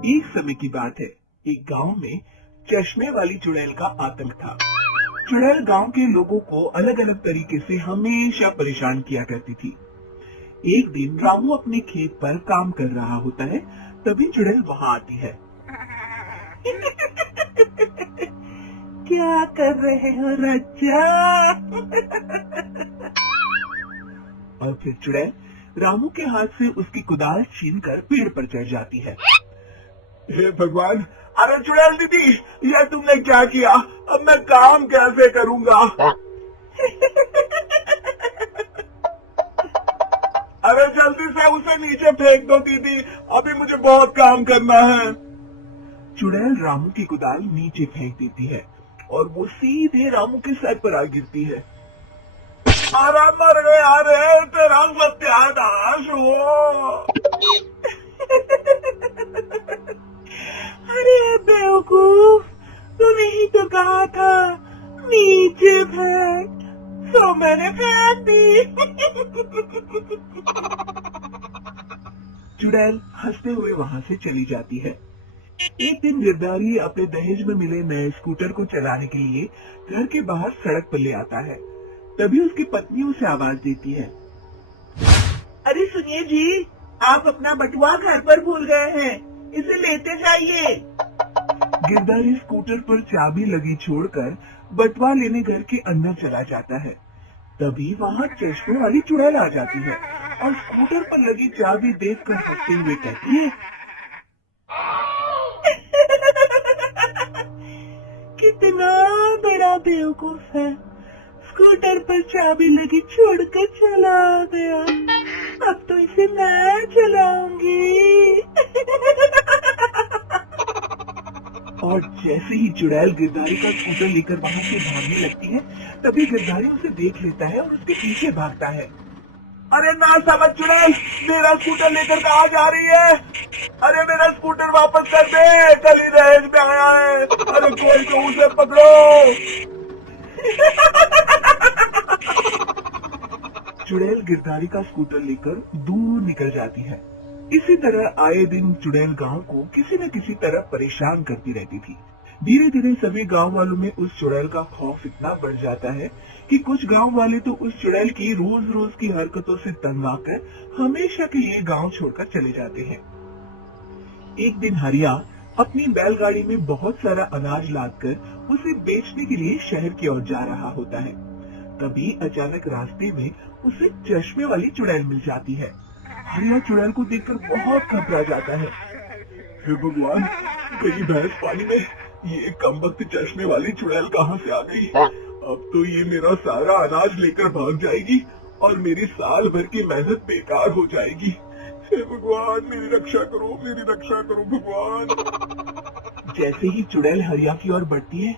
एक समय की बात है, एक गांव में चश्मे वाली चुड़ैल का आतंक था। चुड़ैल गांव के लोगों को अलग अलग तरीके से हमेशा परेशान किया करती थी। एक दिन रामू अपने खेत पर काम कर रहा होता है, तभी चुड़ैल वहां आती है। क्या कर रहे हो रज्जा? और फिर चुड़ैल रामू के हाथ से उसकी कुदाल छीनकर पेड़ पर चढ़ जाती है। हे भगवान! अरे चुड़ैल दीदी, यह तुमने क्या किया? अब मैं काम कैसे करूंगा? अरे जल्दी से उसे नीचे फेंक दो दीदी, अभी मुझे बहुत काम करना है। चुड़ैल रामू की कुदाल नीचे फेंक देती है और वो सीधे रामू के सर पर आ गिरती है। अरे मर गया रे, तेरा सत्यानाश हो। अरे बेवकूफ, तूने ही तो कहा था नीचे फेंक, तो मैंने फेंक दी। चुड़ैल हंसते हुए वहाँ से चली जाती है। एक दिन गिरधारी अपने दहेज में मिले नए स्कूटर को चलाने के लिए घर के बाहर सड़क पर ले आता है। तभी उसकी पत्नी उसे आवाज देती है। अरे सुनिए जी, आप अपना बटुआ घर पर भूल गए हैं, इसे लेते जाइए। गिरधारी स्कूटर पर चाबी लगी छोड़कर बटुआ लेने घर के अंदर चला जाता है। तभी वहाँ चश्मे वाली चुड़ैल आ जाती है और स्कूटर पर लगी चाबी देखकर हंसते हुए कहती है। कितना बड़ा बेवकूफ है, स्कूटर पर चाबी लगी छोड़कर चला गया। अब तो इसे मैं चलाऊंगी। और जैसे ही चुड़ैल गिरधारी का स्कूटर लेकर वहाँ से भागने लगती है, तभी गिरधारी उसे देख लेता है और उसके पीछे भागता है। अरे ना समझ चुड़ैल, मेरा स्कूटर लेकर कहाँ जा रही है? अरे मेरा स्कूटर वापस कर दे, कल ही दहेज में आया है। अरे कोई तो उसे पकड़ो। चुड़ैल गिरधारी का स्कूटर लेकर दूर निकल जाती है। इसी तरह आए दिन चुड़ैल गांव को किसी न किसी तरह परेशान करती रहती थी। धीरे धीरे सभी गांव वालों में उस चुड़ैल का खौफ इतना बढ़ जाता है कि कुछ गांव वाले तो उस चुड़ैल की रोज रोज की हरकतों से तंग आकर हमेशा के लिए गांव छोड़कर चले जाते हैं। एक दिन हरिया अपनी बैलगाड़ी में बहुत सारा अनाज लादकर उसे बेचने के लिए शहर की ओर जा रहा होता है। तभी अचानक रास्ते में उसे चश्मे वाली चुड़ैल मिल जाती है। हरिया चुड़ैल को देखकर बहुत घबरा जाता है। हे भगवान, गई भैंस पानी में, ये कमबख्त चश्मे वाली चुड़ैल कहाँ से आ गई? अब तो ये मेरा सारा अनाज लेकर भाग जाएगी और मेरी साल भर की मेहनत बेकार हो जाएगी। हे भगवान, मेरी रक्षा करो, मेरी रक्षा करो भगवान। जैसे ही चुड़ैल हरिया की ओर बढ़ती है,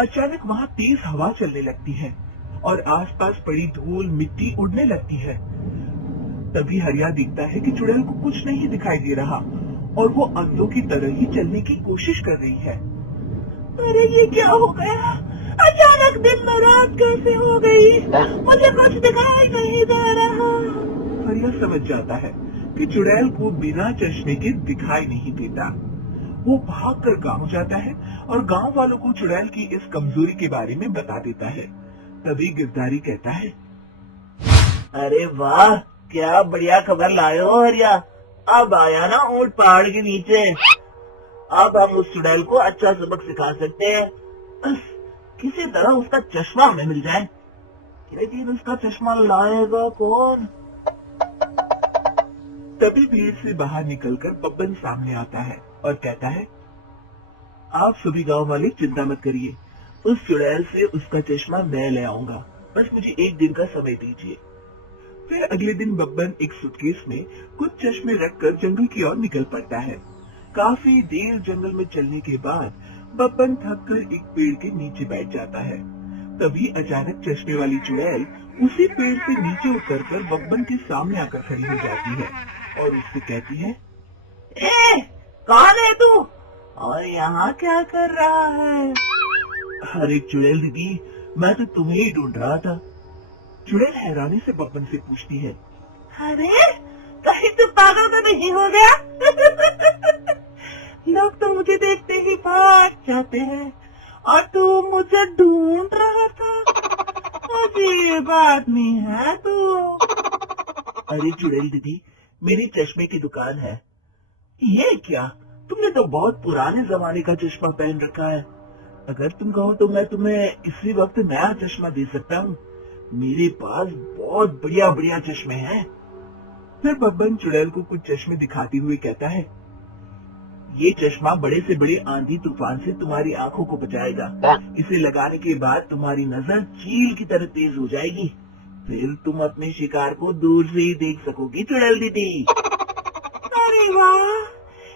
अचानक वहाँ तेज हवा चलने लगती है और आसपास पड़ी धूल मिट्टी उड़ने लगती है। तभी हरिया दिखता है कि चुड़ैल को कुछ नहीं दिखाई दे रहा और वो अंधों की तरह ही चलने की कोशिश कर रही है। अरे ये क्या हो गया? अचानक दिन में रात कैसे हो गई? मुझे कुछ दिखाई नहीं दे रहा। हरिया समझ जाता है कि चुड़ैल को बिना चश्मे के दिखाई नहीं देता। वो भागकर गांव जाता है और गांव वालों को चुड़ैल की इस कमजोरी के बारे में बता देता है। तभी गिरधारी कहता है। अरे वाह, क्या बढ़िया खबर लाए हो हरिया। अब आया ना ऊंट पहाड़ के नीचे। अब हम उस चुड़ैल को अच्छा सबक सिखा सकते हैं। किसी तरह उसका चश्मा हमें मिल जाए, लेकिन उसका चश्मा लाएगा कौन? तभी भीड़ से बाहर निकलकर बब्बन सामने आता है और कहता है। आप सभी गांव वाले चिंता मत करिए, उस चुड़ैल से उसका चश्मा मैं ले आऊंगा, बस मुझे एक दिन का समय दीजिए। फिर अगले दिन बब्बन एक सूटकेस में कुछ चश्मे रखकर जंगल की ओर निकल पड़ता है। काफी देर जंगल में चलने के बाद बब्बन थककर एक पेड़ के नीचे बैठ जाता है। तभी अचानक चश्मे वाली चुड़ैल उसी पेड़ से नीचे उतरकर बब्बन के सामने आकर खड़ी हो जाती है और उससे कहती है। कौन है तू और यहाँ क्या कर रहा है? अरे चुड़ैल दीदी, मैं तो तुम्हें ही ढूंढ रहा था। चुड़ैल हैरानी से बब्बन से पूछती है। अरे कहीं तू पागल तो नहीं हो गया? जाते हैं और तू मुझे ढूंढ रहा था। अजीब आदमी है तू। अरे चुड़ैल दीदी, मेरी चश्मे की दुकान है। ये क्या, तुमने तो बहुत पुराने जमाने का चश्मा पहन रखा है। अगर तुम कहो तो मैं तुम्हें इसी वक्त नया चश्मा दे सकता हूँ। मेरे पास बहुत बढ़िया बढ़िया चश्मे हैं। फिर बब्बन चुड़ैल को कुछ चश्मे दिखाते हुए कहता है, ये चश्मा बड़े से बड़े आंधी तूफान से तुम्हारी आंखों को बचाएगा। इसे लगाने के बाद तुम्हारी नजर चील की तरह तेज हो जाएगी। फिर तुम अपने शिकार को दूर से ही देख सकोगी चुड़ैल दीदी। अरे वाह,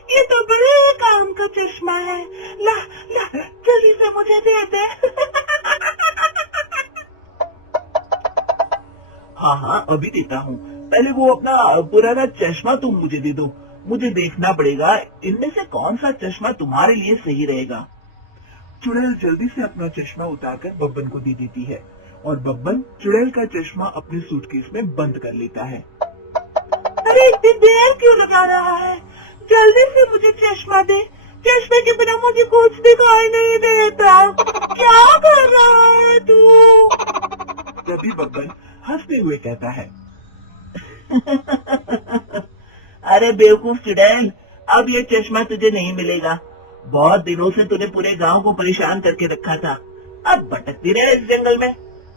ये तो बड़े काम का चश्मा है। ला ला, जल्दी से मुझे दे दे। हाँ हाँ, अभी देता हूँ। पहले वो अपना पुराना चश्मा तुम मुझे दे दो। मुझे देखना पड़ेगा इनमें से कौन सा चश्मा तुम्हारे लिए सही रहेगा। चुड़ैल जल्दी से अपना चश्मा उतारकर बब्बन को दे देती है और बब्बन चुड़ैल का चश्मा अपने सूटकेस में बंद कर लेता है। अरे इतनी देर क्यों लगा रहा है? जल्दी से मुझे चश्मा दे। चश्मे के बिना मुझे कुछ दिखाई नहीं देता। क्या कर रहा है तू? तभी बब्बन हंसते हुए कहता है, अरे बेवकूफ चुड़ैल, अब ये चश्मा तुझे नहीं मिलेगा। बहुत दिनों से तूने पूरे गांव को परेशान करके रखा था। अब भटकती रहे इस जंगल में।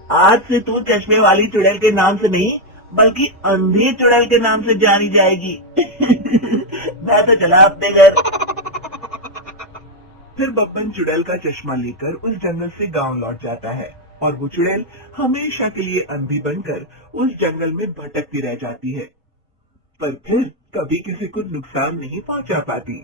आज से तू चश्मे वाली चुड़ैल के नाम से नहीं, बल्कि अंधी चुड़ैल के नाम से जानी जाएगी। मैं तो चला अपने घर। फिर बब्बन चुड़ैल का चश्मा लेकर उस जंगल से गांव लौट जाता है और वो चुड़ैल हमेशा के लिए अंधी बनकर उस जंगल में भटकती रह जाती है, पर फिर कभी किसी को नुकसान नहीं पहुंचा पाती।